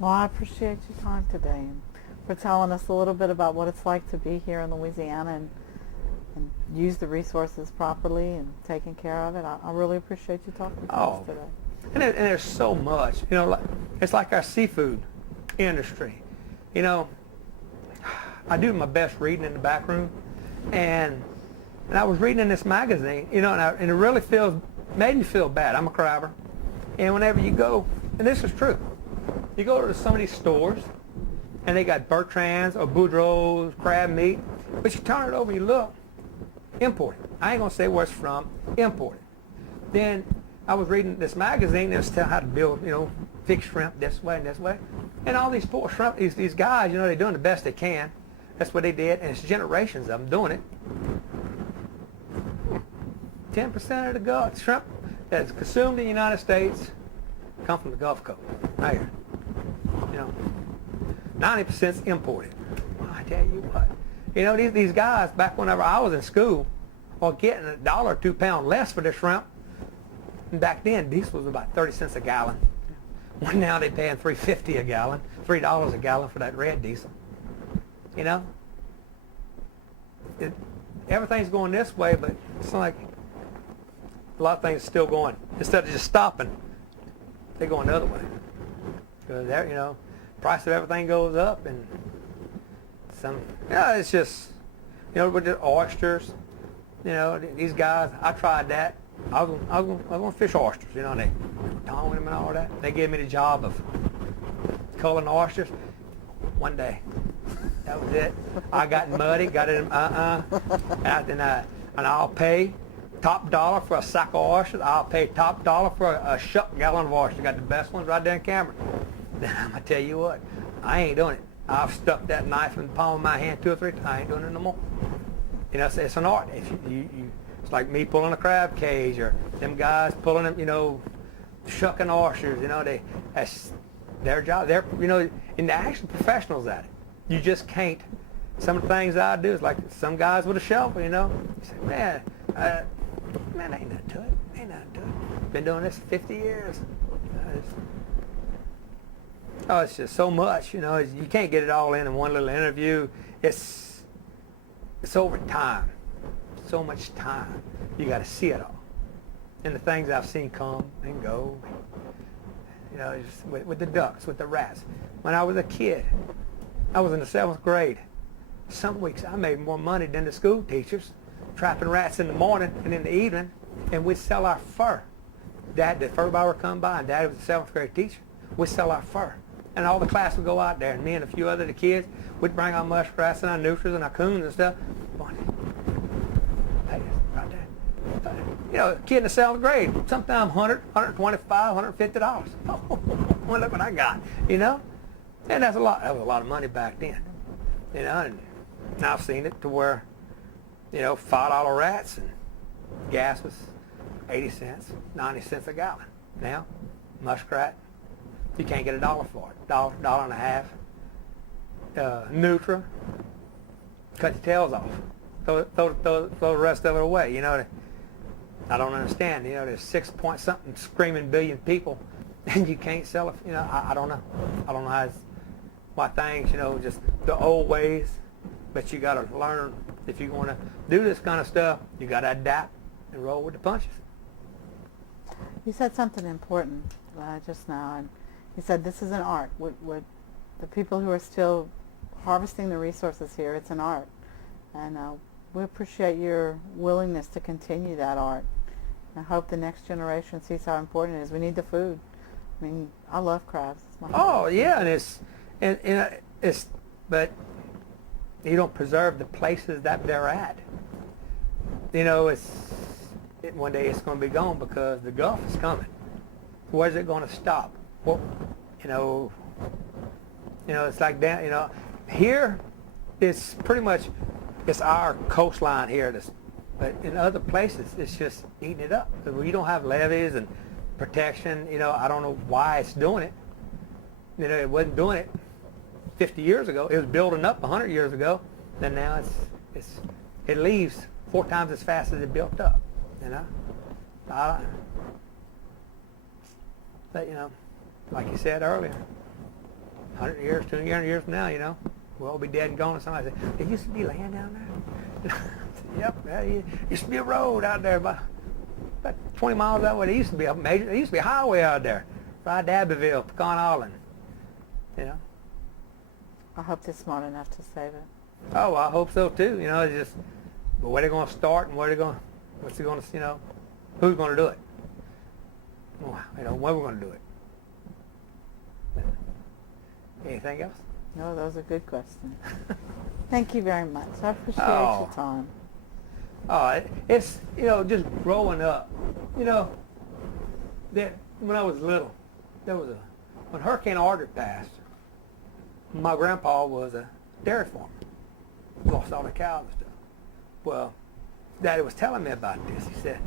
Well, I appreciate your time today and for telling us a little bit about what it's like to be here in Louisiana and use the resources properly and taking care of it. I really appreciate you talking to us today. And there's so much. It's like our seafood industry. I do my best reading in the back room, and I was reading in this magazine, and it really made me feel bad. I'm a crabber, and whenever you go, and this is true, you go to some of these stores, and they got Bertrand's or Boudreaux's crab meat, but you turn it over and you look, imported. I ain't gonna say where it's from, imported. Then I was reading this magazine, and it was telling how to build, fix shrimp this way and this way, and all these poor shrimp, these guys, they're doing the best they can. That's what they did, and it's generations of them doing it. 10% of the Gulf shrimp that's consumed in the United States come from the Gulf Coast, right here. 90% is imported. Well, I tell you what, these guys back whenever I was in school are getting $1 or £2 less for their shrimp. And back then, diesel was about 30 cents a gallon. Well, now they're paying $3.50 a gallon, $3 a gallon for that red diesel. Everything's going this way, but it's like a lot of things are still going. Instead of just stopping, they're going the other way. Because price of everything goes up, and it's just, with the oysters, these guys, I tried that. I was going to fish oysters, they tongue them and all that. They gave me the job of culling oysters one day. That was it. I got muddy, got it, and I'll pay top dollar for a sack of oysters. I'll pay top dollar for a shuck gallon of oysters. Got the best ones right there in Cameron. Then I'm going to tell you what, I ain't doing it. I've stuck that knife in the palm of my hand 2 or 3 times. I ain't doing it no more. It's an art. If it's like me pulling a crab cage, or them guys pulling them, shucking oysters. That's their job. They're, and they're actually professionals at it. You just can't. Some of the things I do is like some guys with a shovel, You say, man, ain't nothing to it. Ain't nothing to it. Been doing this 50 years. It's just so much, You can't get it all in one little interview. It's over time. So much time. You got to see it all. And the things I've seen come and go. Just with the ducks, with the rats. When I was a kid, I was in the 7th grade. Some weeks I made more money than the school teachers, trapping rats in the morning and in the evening, and we'd sell our fur. Dad, the fur buyer would come by, and Dad was a 7th grade teacher. We'd sell our fur. And all the class would go out there, and me and a few other kids, we'd bring our muskrats and our nutrias and our coons and stuff. Hey, right there. A kid in the 7th grade, sometimes $100, $125, $150. Well, look what I got, And that's a lot. That was a lot of money back then, And now I've seen it to where, $5 rats and gas was 80 cents, 90 cents a gallon. Now, muskrat, you can't get $1 for it. $1.50. Nutra, cut your tails off. Throw the rest of it away. I don't understand. There's 6-point-something screaming billion people, and you can't sell it. I don't know. I don't know why things, just the old ways. But you got to learn, if you're going to do this kind of stuff, you got to adapt and roll with the punches. You said something important just now, and you said this is an art. With the people who are still harvesting the resources here, it's an art. And we appreciate your willingness to continue that art. I hope the next generation sees how important it is. We need the food. I mean, I love crabs. It's my favorite. Yeah, and it's but you don't preserve the places that they're at. One day it's going to be gone because the Gulf is coming. Where's it going to stop? Well, it's like that. Here, it's pretty much it's our coastline here. But in other places, it's just eating it up. We don't have levees and protection. I don't know why it's doing it. It wasn't doing it 50 years ago. It was building up 100 years ago. Then now it leaves 4 times as fast as it built up. But like you said earlier, 100 years, 200 years from now, we'll all be dead and gone. And somebody said, there used to be land down there. Yep, there used to be a road out there about 20 miles that way. There used to be there used to be a highway out there, right to Abbeville, Pecan Island. I hope they're smart enough to save it. Oh, I hope so too. It's just, but where they're going to start and what's it going to, who's going to do it? When we're going to do it. Anything else? No, those are good questions. Thank you very much. I appreciate Oh. your time. It's, just growing up. That when I was little, when Hurricane Audrey passed, my grandpa was a dairy farmer. Lost all the cows and stuff. Well, Daddy was telling me about this. He said,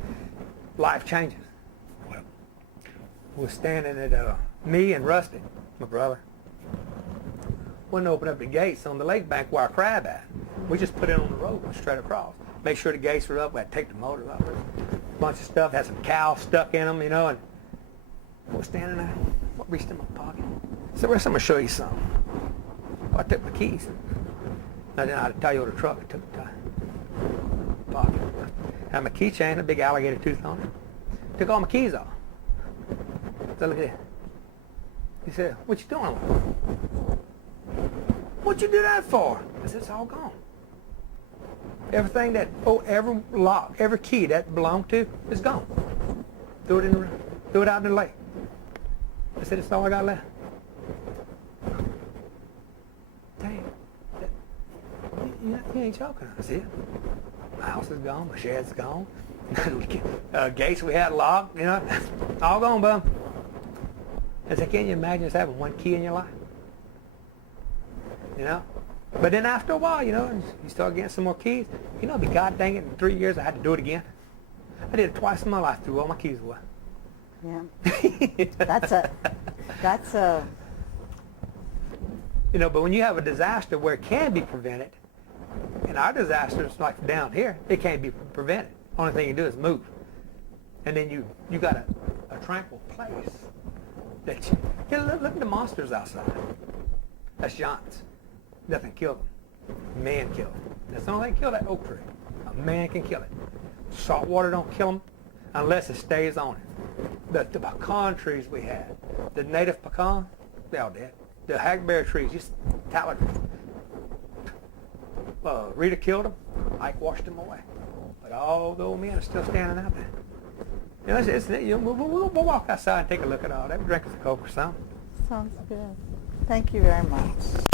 life changes. Well, we're standing at, me and Rusty, my brother, wouldn't open up the gates on the lake bank where our crab at. We just put it on the road, went straight across. Make sure the gates were up. We had to take the motor up. A bunch of stuff, had some cows stuck in them, and we're standing there. I reached in my pocket. I said, I'm going to show you something. I took my keys. I didn't know how to Toyota truck. I took the pocket. I had my keychain, a big alligator tooth on it. Took all my keys off. So look at that. He said, what you doing? What'd you do that for? I said, it's all gone. Everything every lock, every key that belonged to is gone. Threw it out in the lake. I said, it's all I got left. Dang. You ain't joking. I said, my house is gone, my shed's gone. Gates we had locked, all gone, bub. I said, can you imagine just having one key in your life? But then after a while, you start getting some more keys. Be God dang it, in 3 years I had to do it again. I did it twice in my life, threw all my keys away. Yeah. That's a but when you have a disaster where it can be prevented, and our disasters like down here, it can't be prevented. Only thing you do is move. And then you got a tranquil place that look at the monsters outside. That's giants. Nothing killed them. Man killed them. That's the only thing that killed that oak tree. A man can kill it. Salt water don't kill them unless it stays on it. The pecan trees we had, the native pecan, they all dead. The hackberry trees, just talent. Rita killed them. Ike washed them away. But all the old men are still standing out there. We'll walk outside and take a look at all that. Drink us a Coke or something. sounds good. Thank you very much.